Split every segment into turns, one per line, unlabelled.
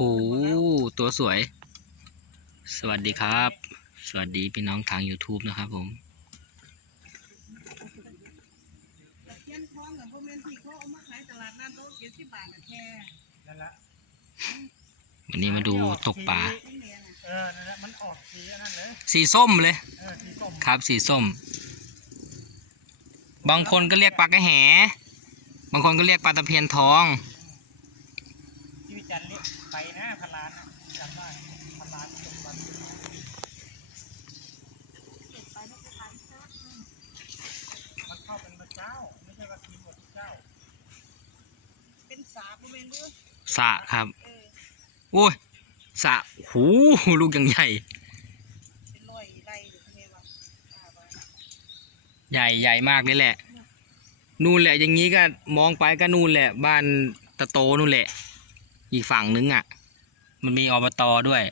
ตัวสวย สวัสดีครับ สวัสดีพี่น้องทาง YouTube นะครับผม วันนี้มาดูตกปลา
เนี่ยนะ
เออนั่นแหละมันออกสีอันนั่นเลย
สีส้มเลย
เออสีส้ม
ครับสีส้ม บางคนก็เรียกปลากระแห บางคนก็เรียกปลาตะเพียนทอง
ที่วิจันทร์เรียกไปนะพันล้านอะจำได้พันล้านตกวัน
เก็บไปไม่เป็นไรเถอะอืม
มัน เข้าเป็นพระเจ้า ไม่ใช่ว่าทีมหมดทุกเจ้า
เป็นสาโมเมนหรือ
สระครับ
เออ
โอ้ยสระหูลูกยังใหญ่
เป็นรอยไรหรือทำไมวะอ่าไป
ใหญ่ใหญ่มากเลยแหละ นู่นแหละอย่างนี้ก็มองไปก็นู่นแหละ บ้านตะโตนู่นแหละ อีกฝั่งนึงอะ มันมีอบตด้วย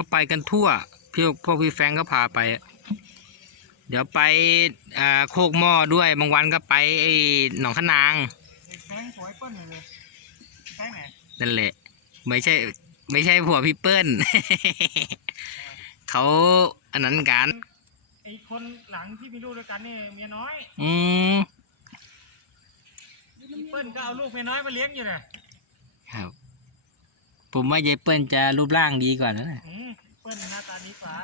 เขาไปกันทั่วพี่พวกพี่แฟรงก์ก็พาไปอะเดี๋ยวไปอ่าโคกหม้อด้วยบางวันก็ไปไอ้หนองขนาง
ไอ้แฟงสวยเปิ้ลเลยแฟงไหน
นั่นแหละ ไม่ใช่ ไม่ใช่ผัวพี่เปิ้ลเขาอันนั้นกัน
ไอ้คนหลังที่มีลูกด้วยกันนี่เมียน้อย
อืม
พี่เปิ้ลก็เอาลูกเมียน้อยมาเลี้ยงอยู่น่ะ
ครับ ผมว่ายายเปิ้ลจะรูปร่างดีกว่านั้นนะ
อืมเปิ้ลหน้าตาดีกว่า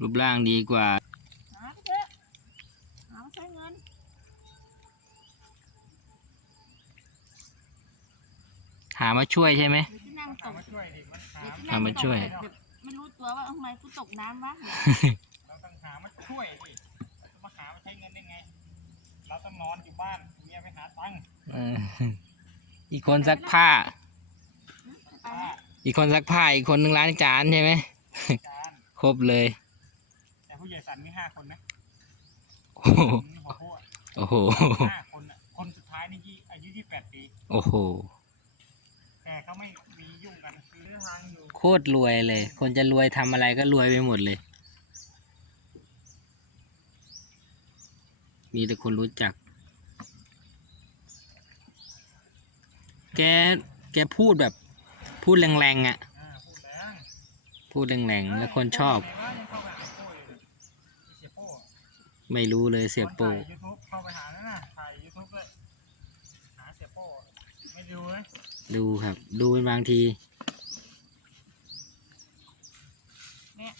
รูปร่างดีกว่า
หาเถอะหามาใช้เงิน
หามาช่วยใช่ไหม
หรือที่นั่งต
เอา
ก
มาช่วยดิมันหา
หรือที่
หามาช่วย
แบบไม่รู้ตัวว่าทำไมกูตกน้ำวะ
เราต้องหามาช่วยดิจะมาหามาใช้เงินได้ไง เราต้องนอนอยู่บ้านเมียไปหาตังค์
เอออีกคนซักผ้า
ไปไหม
อีกคนซักผ้าอีกคนนึงล้างจานใช่ไหม
จาน
ครบเลย
แต่ผู้ใหญ่สันมีห้าคนนะ
โอ้โห
หัวโพด
โอ้โห
ห้าคนอะคนสุดท้ายนี่ยี่อายุยี่แปดปี
โอ้โห
แต่เขาไม่มียุ่งกันคือเรื่องทางอยู่
โคตรรวยเลย คนจะรวยทำอะไรก็รวยไปหมดเลย มีแต่คนรู้จัก แก แกพูดแบบ พูดแรงๆอะ
อ่าพูดแล้ว
พูดแรงๆ แล้วคนชอบ
ไหนวะยังเข้าไปหาโป้อยู่เลยเสียโป้
ไม่รู้เลยเสียโป้
ยูทูบเข้าไปหาแล้วนะถ่ายยูทูบเลยหาเสียโป้ไม่ดูนะ
ดูครับ ดูเป็นบางที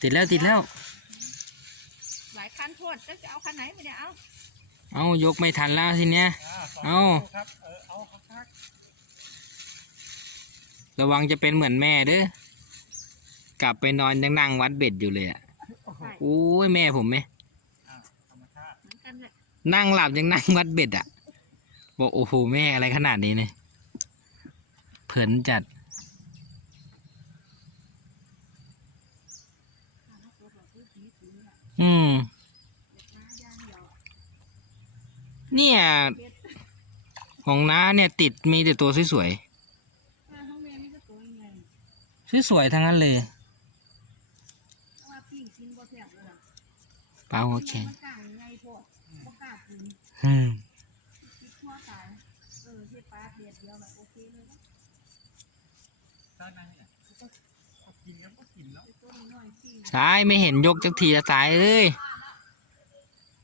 ติดแล้วติดแล้ว
หลายคันโทษแล้วจะเอาคันไหนไม่ได้เอา
เอายกไม่ทันแล้วทีเนี้ย
อ่าสอง
เอ้า
คู่ครับเออเอาครับ
ระวังจะเป็นเหมือนแม่เด้อกลับไปนอนยังนั่งวัดเบ็ดอยู่เลยอะ
โอ้โห
โอ้ยแม่ผมไหม
อ่าธรรมชาติ
เหมือนกันเลย
นั่งหลับยังนั่งวัดเบ็ดอะ บอกโอ้โหแม่อะไรขนาดนี้เนี่ยเผินจัด อืม เนี่ย ของน้าเนี่ยติดมีแต่ตัวสวยๆสวยๆทั้งนั้นเลย
เพราะว่าพี่กินบ่แซ่บเลยล่ะ
ปลาหัวแข็ง
มันกลางไงพวกบ่กล้ากิน
อืม
คิดทั่วตายเออเฮ็ดปลาเดียดเดียวน่ะโอเคเลยนะ
ด้านในเนี่ย
ไอ้ตัวน้อยๆที่
สายไม่เห็นยกจักทีละสายเอ้ย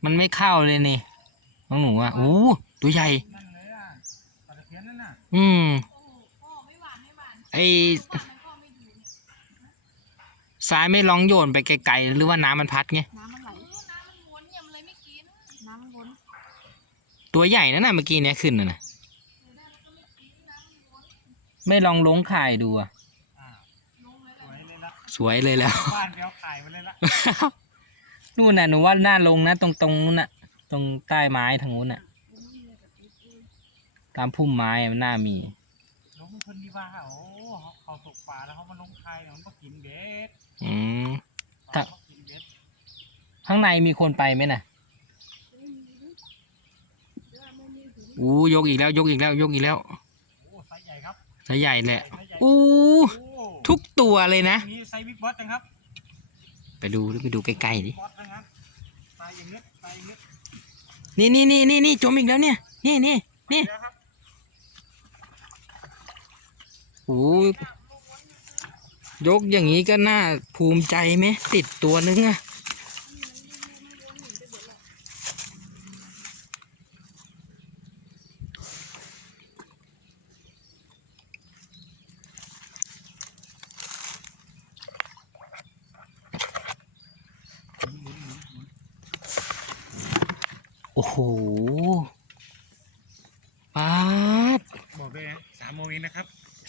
มันไม่เข้าเลยนี่ของหนูอะโอ้ตัวใหญ่
อื
ม
โอ้พ่อไม่หวานไม่หวาน
ไอ้
พ่อมันพ่อไม่อยู่เนี่ย
สายไม่ลองโยนไปไกลๆหรือว่าน้ำมันพัดไง
น้ำมันไหลน้ำมันม้วนเนี่ยมันเลยไม่กินน้ำมันวน
ตัวใหญ่นั่นน่ะเมื่อกี้เนี่ยขึ้นน่ะนะไม่ลองลงข่ายดูอะ
อ่าสวยเลยละ
สวยเลยแล้ว
บ้านไปเอาไข่มาเลยละ
นู่นน่ะหนูว่าน่าลงนะ ตรงตรงนู้นน่ะ ตรงใต้ไม้ทางนู้นน่ะ ตามพุ่มไม้อะมันน่ามี
ลงคนดีว่าโอ้เขาตกปลาแล้วเขามาลงไข่เนี่ยมันก็กินเบ็ด
อืม
ปลา
ถ้า
ก็กินเบ็ด
ข้างในมีคนไปไหมน่ะอู้ยกอีกแล้ว ยกอีกแล้ว ยกอีกแล้ว
โอ้ไซส์ใหญ่ครับ
สายใหญ่แหละ
ไซส์ใหญ่
อู้
โอ้
ทุกตัวเลยนะ
นี่ไซส์บิ๊กบอสนะครับ
ไปดูไปดูใกล้ๆดิ
บอสนะครับไซส์อย่างนี้ไซส์อย่างนี้
นี่นี่นี่นี่นี่จมอีกแล้วเนี่ย นี่นี่นี่ โอ้ยกอย่างนี้ก็น่าภูมิใจไหมติดตัวนึงอะโอ้โหป๊าด
บอกเลยนะสามโมงเองนะครับ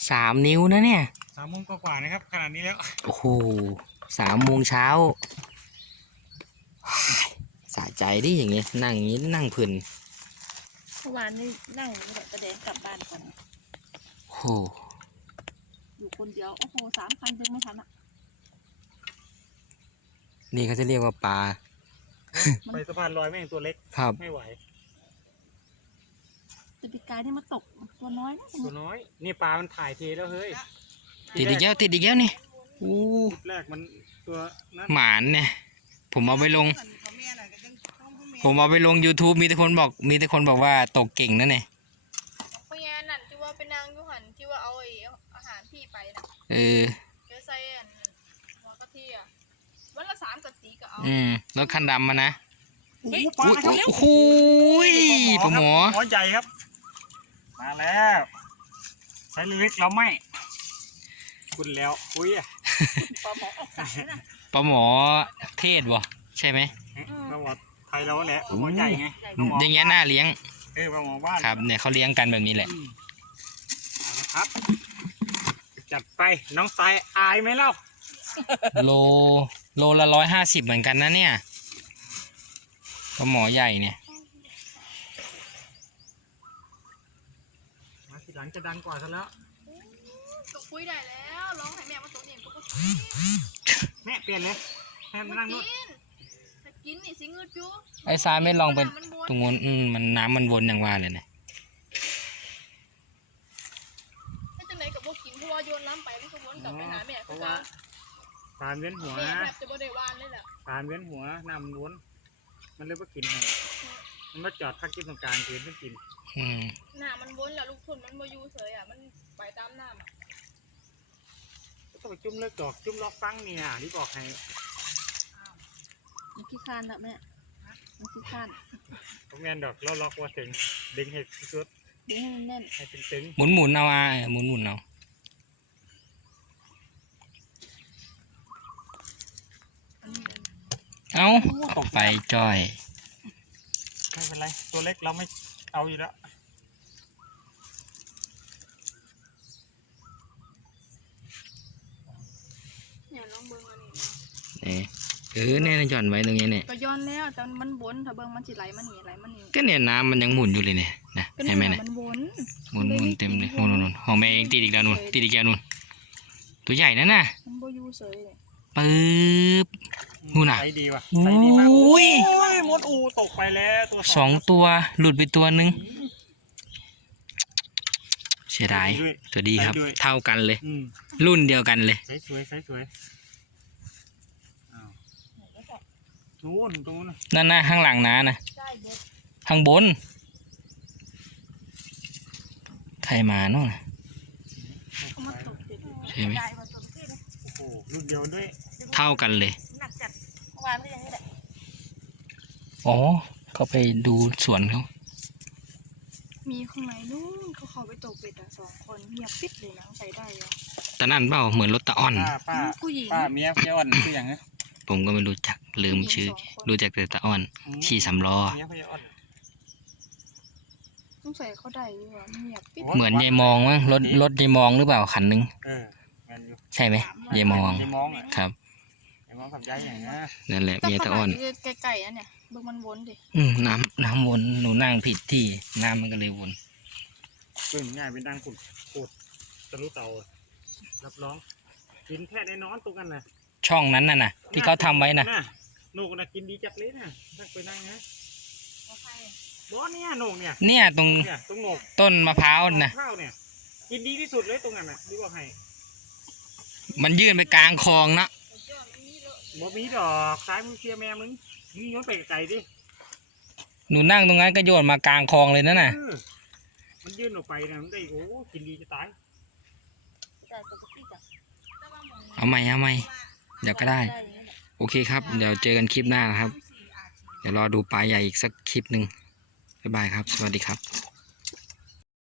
สามนิ้วนะเนี่ย
สามโมงกว่าๆนะครับขนาดนี้แล้ว
โอ้โหสามโมงเช้า สะใจดิอย่างเงี้ยนั่งอย่างงี้นั่งเพลิน
เมื่อวานนี่นั่งอยู่แบบประเด็นกลับบ้านก่อน
โอ้โห
อยู่คนเดียว โอ้โหสามคันดึงไม่ทันอะ
นี่เขาจะเรียกว่าปลา
ไปสะพานลอยแม่งตัวเล็ก
ครับ
ไม่ไหว
แต่ปีกายนี่มาตกตัวน้อยนะ
ตัวน้อย นี่ปลา มันถ่ายเทแล้วเฮ้ย
ติดอีกแล้วติดอีกแล้วนี่อู้
ชุดแรกมันตัวนั้น
หมานเนี่ย ผมเอาไปลง
เขาแม่น่ะก็ยังต้องพ่อแม่
ผมเอาไปลง YouTube มีแต่คนบอก มีแต่คนบอกว่าตกเก่งนะเนี่ย
เพราะงั้นนั่นที่ว่าไปนั่งอยูหันที่ว่าเอาไอ้อาหารพี่ไปนะ
เออ
แกใส่อันหัวกะทิอะวันละสามกะทิก็เอา
อืมรถคันดำมานะ
โอ้โหปลา
อุ๊ย
ครับ
โอ้โหยปลาหมอ
หมอใหญ่ครับ มาแล้ว ใช้เล็กเราไม่ คุณแล้วอุ้ยอะ
ปลาหมอออกสายแล้วนะ
ปลาหมอเทศวะใช่ไหม
เราบอกไทยเราแหละหมอใหญ่ไงปลาหม
อย่างเงี้ยน่าเลี้ยง
เออปลาหมอบ้าน
ครับเนี่ยเขาเลี้ยงกันแบบนี้แหละ
อืมเอาละครับ จัดไปน้องสายอายไหมเล่า
โลโลละร้อยห้าสิบเหมือนกันนะเนี่ยปลาหมอใหญ่เนี่ย
มาทีหลั งจะดังกว่าซะแล้ว
ตกคุยได้แล้วร้องให้แม่มาตกเองตกก็
แม่เปลี่ยนเลยแม่มา
กิ
นั่งนู่น
นถ้ากินนี่สิเงืดจู
ไอ้ซายไม่ลองไป
มันบว
ตรงนู้นอืมมันน้ำมันวนอย่างว่าเลยเนี่ย
ให้จังไหนกับพวกกินเพราะว่าโยนน้ำไปมันก็วนกลับไปหาแม่
เพ
เขา
ราะ
จะ
ว่าปานเว้นหัว
แม่แทบจะบ่ได้วานเลยแหละ
ปานเว้นหัวน้ำล้วน มันเลยว่ากินให้มันมาจอดพักกินตรงกลางคืนเพื่อกิน
อืม
หน้ามันวนแล้วลูกทุนมันบ่อยู่เฉยอะ มันไปตามน้ำอะ
ก็ต้องไปจุ่มเลิกดอกจุ่มล็อกฟังนี่นะที่บอกให้
มันขี้คานละแม่มันขี้คาน
ผมแมนดอกเราล็อกว่าถึง ดึงให้สุด
ดึงให้มันแน่น
ให้ตึง
หมุนหมุนเอาอะหมุนหมุนเอา
อันนี้เลย
เอาออกไปจ้อย
ๆไม่เป็นไร ตัวเล็กเราไม่ เอาอยู่แล้ว
เนี่ยน้องเบิ่งอันนี้นะ
เออเออเนี่ยหย่อนไว้ตรงนี้เนี่ย
ก็ย้อนแล้วแต่มันวนถ้าเบิ่งมันสิไหลมานี่ไหลมานี่
ก็เนี่ยน้ำมันยังหมุนอยู่เลยเนี่ยนะ
ก็
เห็นไหมเนี่ย
มันวน
หมุนหมุนเต็มเลยนู่นนู่นนู่นของแม่เองติดอีกแล้วนู่นติดอีกแล้วนู่นตัวใหญ่นั่นน่ะ
มันบ่อยู่เฉยเลย
ปึ๊บ นู่นน่ะ
ใช้ดีว่ะ
โอ้
ใช้ดีมาก
ย
โอ้ยมดอูตกไปแล้วตัว
สองตัวหลุดไปตัวนึงเสียดาย
ด้วย
ตัวดีครับ เท่ากันเลย
อืม
รุ่นเดียวกันเลย
ใช้สวยใช้สวยอ้าวนู่นตรงนู้นน่ะ
นั่นนะข้างหลังน้านะ
ใช่เด็ด
ข้างบนใครมาเนาะ
เขามาตกติด
ใช่ไหม
ใหญ่กว่าตัวที่เลย
โอ้โหรุ่นเดียวด้วย
เท่ากันเลย
หนักจัดเมื่อวานก็อย่างนี้แหละ
อ๋อ เขาไปดูสวนเขา
มีข้างในนู่นเขาเข้าไปตกเป็ดอะสองคนเงียบปิดเลยนะใช้ได้อะ
ตอนนั้นเปล่าเหมือนรถตะอ้อน
ป้าป้า
ผู้หญิง
ป้าเมียพี่อ่อนคืออย่างนี้
ผมก็ไม่รู้จักลืมชื่อ รู้จักแต่ตะอ้อน ขี่สำล้อ
เมียพี่อ่อน
ต้องใส่เขาได้อยู่อะเงียบปิด
เหมือนยายมองมั้งรถรถยายมองหรือเปล่าคันนึง
เออแมนอยู่
ใช่ไหมยายมอง
ยายมองอะ
ครับ
ยายมองกับยายอย่างเงี้
นั่นแหละเมียตะอ้อน
ไกลๆอะเนี่ยบิ่งมันวนดิ
อืมน้ำน้ำวนหนูนั่งผิดที่น้ำมันก็เลยวน
ปึ้งง่ายเป็นดังขุดขุดจะรู้เต่ารับรองกินแค่ในนอนตุกันนะ
ช่องนั้นน่ะนะที่เขาทำไว้นะ
หนูน่ะกินดีจัดเลยนะนักไปนั่งนะบอเนี่ยหนูเนี่ย
เนี่ยตรง
ตรงหนก
ต้นมะพร้าวน่ะ
ข้าวเนี่ยกินดีที่สุดเลยตรงนั้นน่ะดีกว่าให้
มันยื่นไปกลางคลองนะ
บ่มีดอกซ้ายมือเชียร์แม่มึงมึงย้อนไปไกลดิ
หนูนั่งตรงนั้นก็โยนมากลางคลองเลยนั่นน่ะ
เออมันยื่นออกไปนะมันได้โอ้กินดีจะตาย
เอาใหม่เอาใหม่ เดี๋ยวก็ได้ โอเคครับ เดี๋ยวเจอกันคลิปหน้านะครับ เดี๋ยวรอดูปลาใหญ่อีกสักคลิปหนึ่งบ๊ายบายครับ สวัสดีครับ